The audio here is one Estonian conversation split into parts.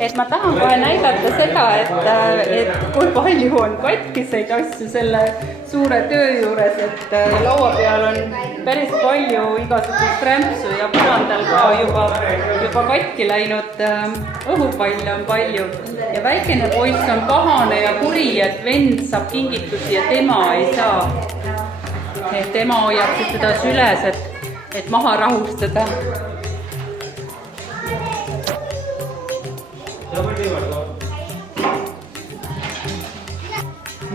et ma tahan kohe näidata seda, et kui palju on katkiseid asju selle suure töö juures, et laua peal on päris palju igasugust rämpsu ja põrandal ka juba katki läinud õhupalle on palju. Ja väikene poiss on pahane ja kuri, et vend saab kingitusi ja tema ei saa. Et tema hoiab siis teda süles, et maha rahustada.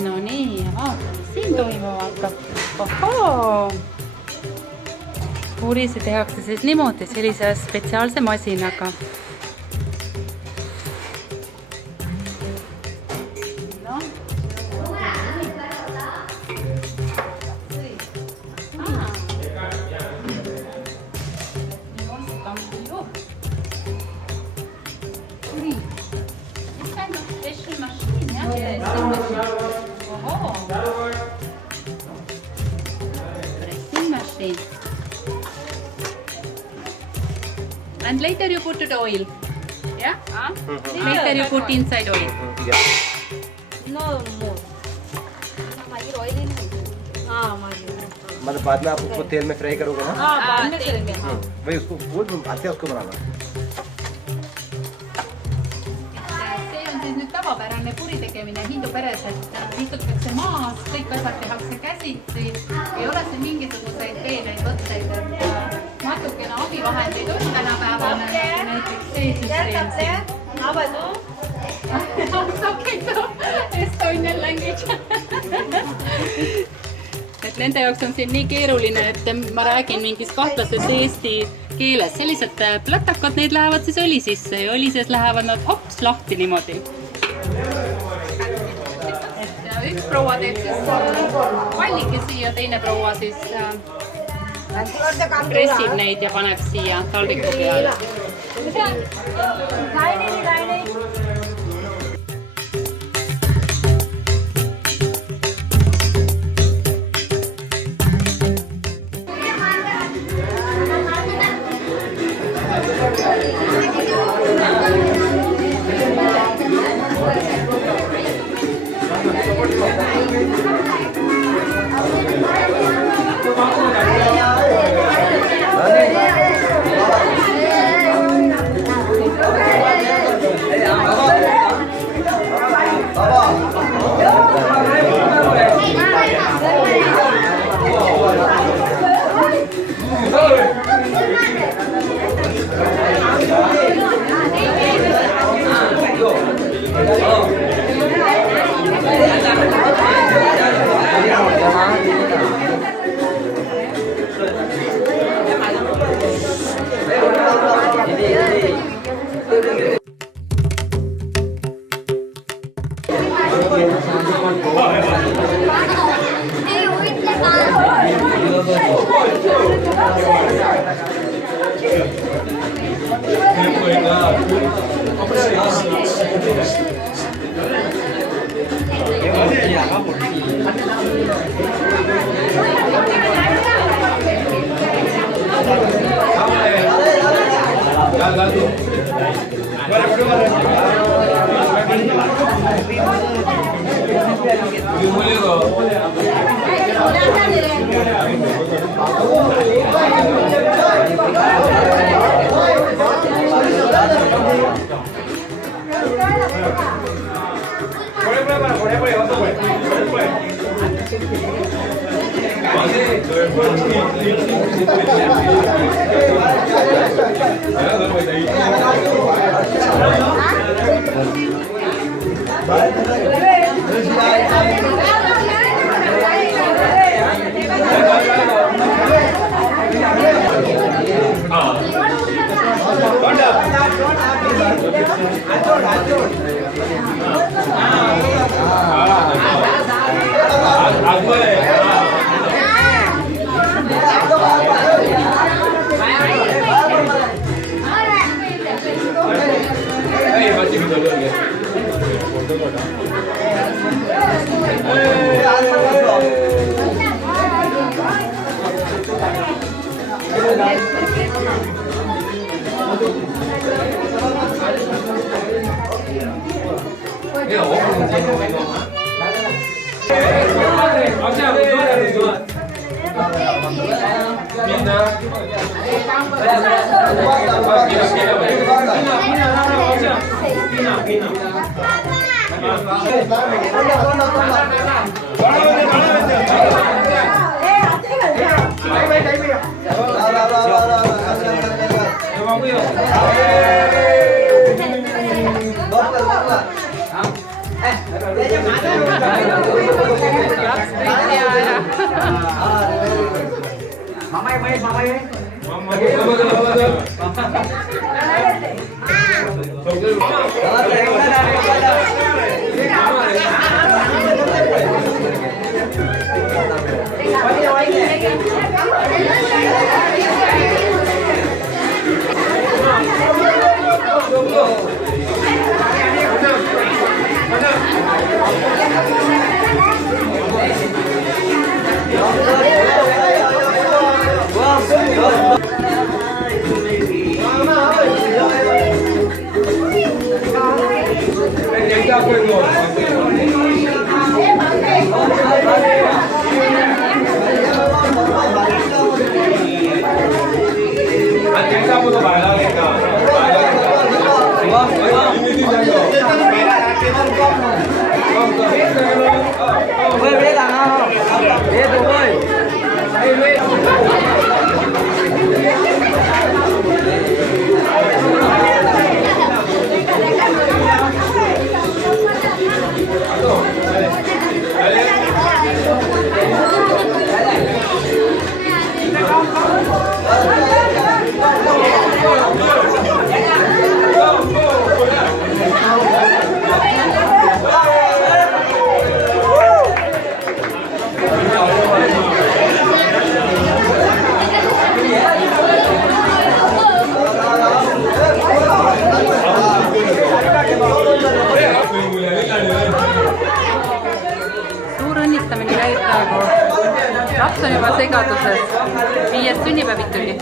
No nii, vaatame, siin toimub hakkab. Ohoo! Puurisi tehakse siis niimoodi sellise spetsiaalse masinaga. And later you put it oil. Yeah? Later you put inside oil. Yeah. No more. oil ही नहीं. मतलब बाद में आप उसको तेल में फ्राई करोगे ना? बाद में तेल में. वही उसको वो आते उसको बनाना. See on siis nüüd tavapärane puritegemine Hindu peres, et istutakse maas, kõik asjad tehakse käsitsi, ei ole siin mingisuguseid peeneid võtteid, et natukene abivahendeid on tänapäeval, näiteks see süsteem siin. Estonian language. Et nende jaoks on siin nii keeruline, et ma räägin mingis kahtlases eesti keeles. Sellised platakad, need lähevad siis õli sisse ja õli sees lähevad nad hops lahti niimoodi. Et üks proua teeb siis pallikesi ja teine proua siis pressib neid ja paneb siia taldriku peale. suur õnnistamine käib praegu. Laps on juba segaduses. 5. sünnipäev ikkagi.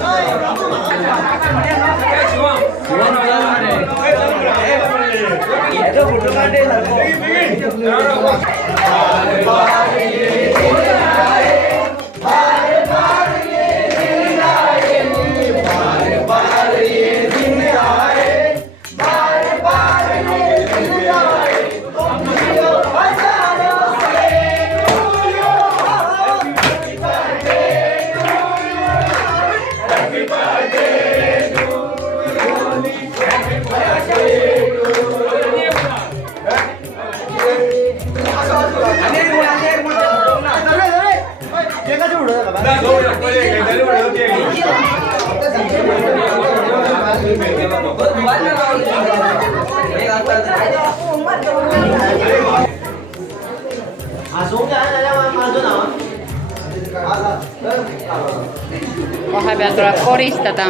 Vahepeal tuleb koristada.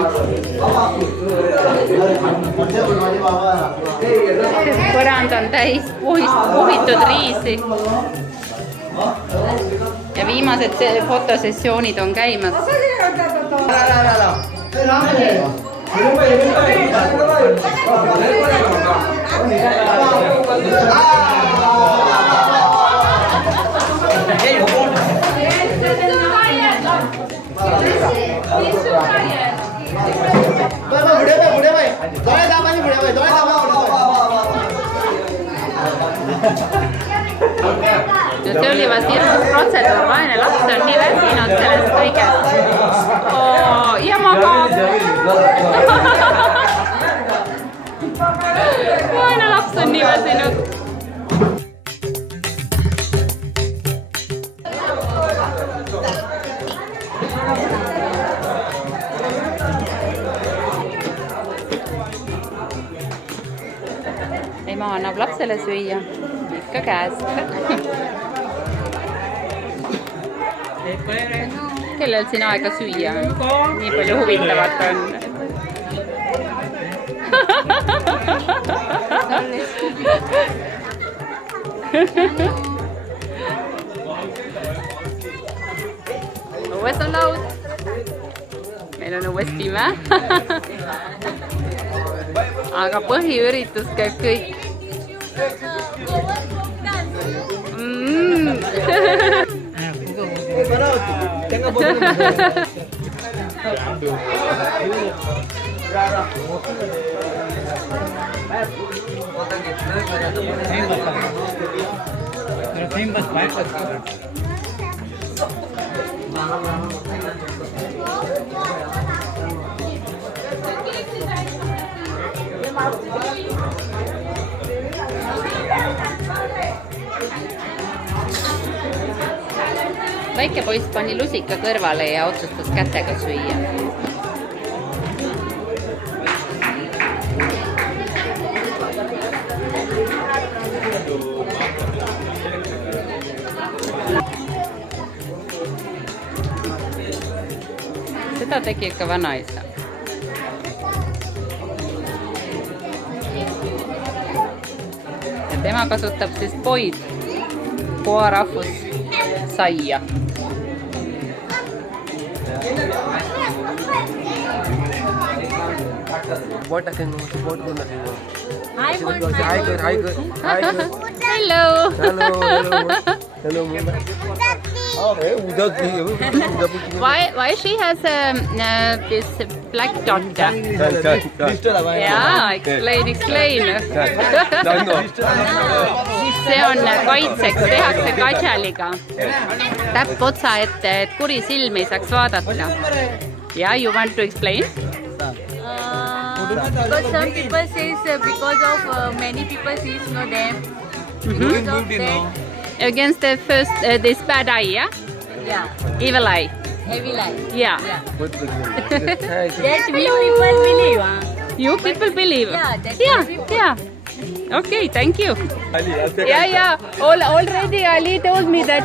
Põrand on täis puhitud riisi. Ja viimased fotosessioonid on käimas. Ja see oli vast hirmus protseduur, vaene laps on nii väsinud sellest kõigest. Ja magab. Vaene laps on nii väsinud. Ema annab lapsele süüa. Ikka käest. Kellel siin aega süüa? Nii palju huvitavat on. Õues on laud. Meil on õues pime. Aga põhiüritus käib kõik väike poiss pani lusika kõrvale ja otsustas kätega süüa. Seda tegi ikka vanaisa. Ja tema kasutab siis poid, koarahvus saia. Hello. Why she has this black dot? Yeah, explain. See on kaitseks, tehakse kadjaliga. Täppotsa ette, et kuri silmi ei saaks vaadata. Yeah, you want to explain? Because some people says because of many people sees no them. Because of that, Against the first, this bad eye, yeah? yeah, Evil eye. heavy life. Yeah. That we people believe. You people believe? Yeah, that's Yeah. Okay, thank you. Yeah. Already Ali told me that.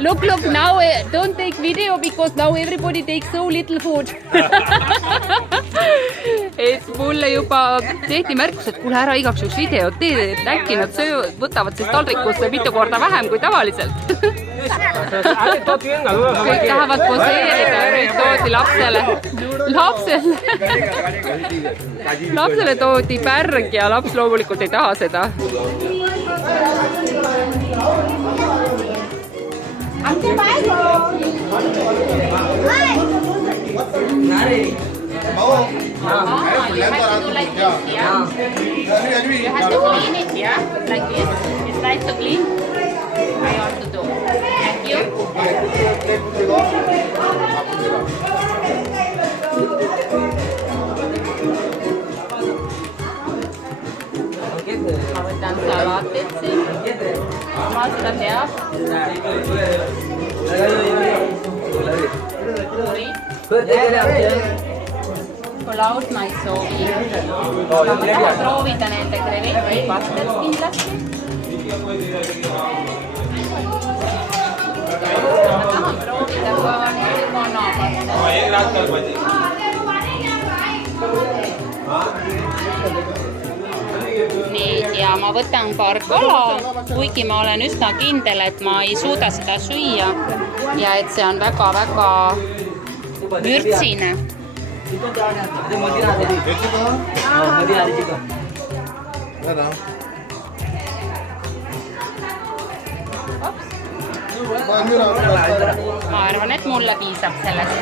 Look, now don't take video because now everybody takes so little food. Et mulle juba tehti märkus, et kuule ära igaks juhuks videot teed, et äkki nad võtavad siis taldrikusse mitu korda vähem kui tavaliselt. Kõik tahavad poseerida ja nüüd toodi lapsele toodi pärg ja laps loomulikult ei taha seda. You have to do like this, yeah? You have to clean it, yeah? Like this. It's nice to clean. I want to do. Thank you. Ma võtan salatit siin. Ma seda teab. Pulaus ma ei soovi. Ma tahan proovida nende krevetti pastet kindlasti. Ma tahan proovida ka nende kanapastet. Nii, ja ma võtan paar kala, kuigi ma olen üsna kindel, et ma ei suuda seda süüa ja et see on väga-väga vürtsine. Ma arvan, et mulle piisab sellest.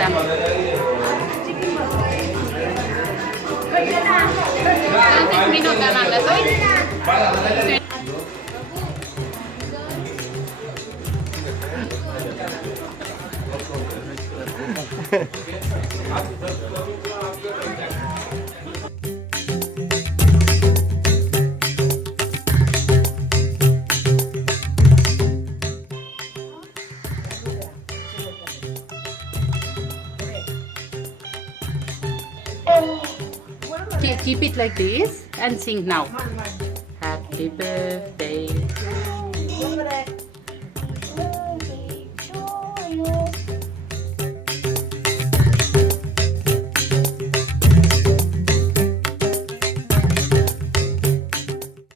Minu tänane toit. Keep it like this and sing now. Happy birthday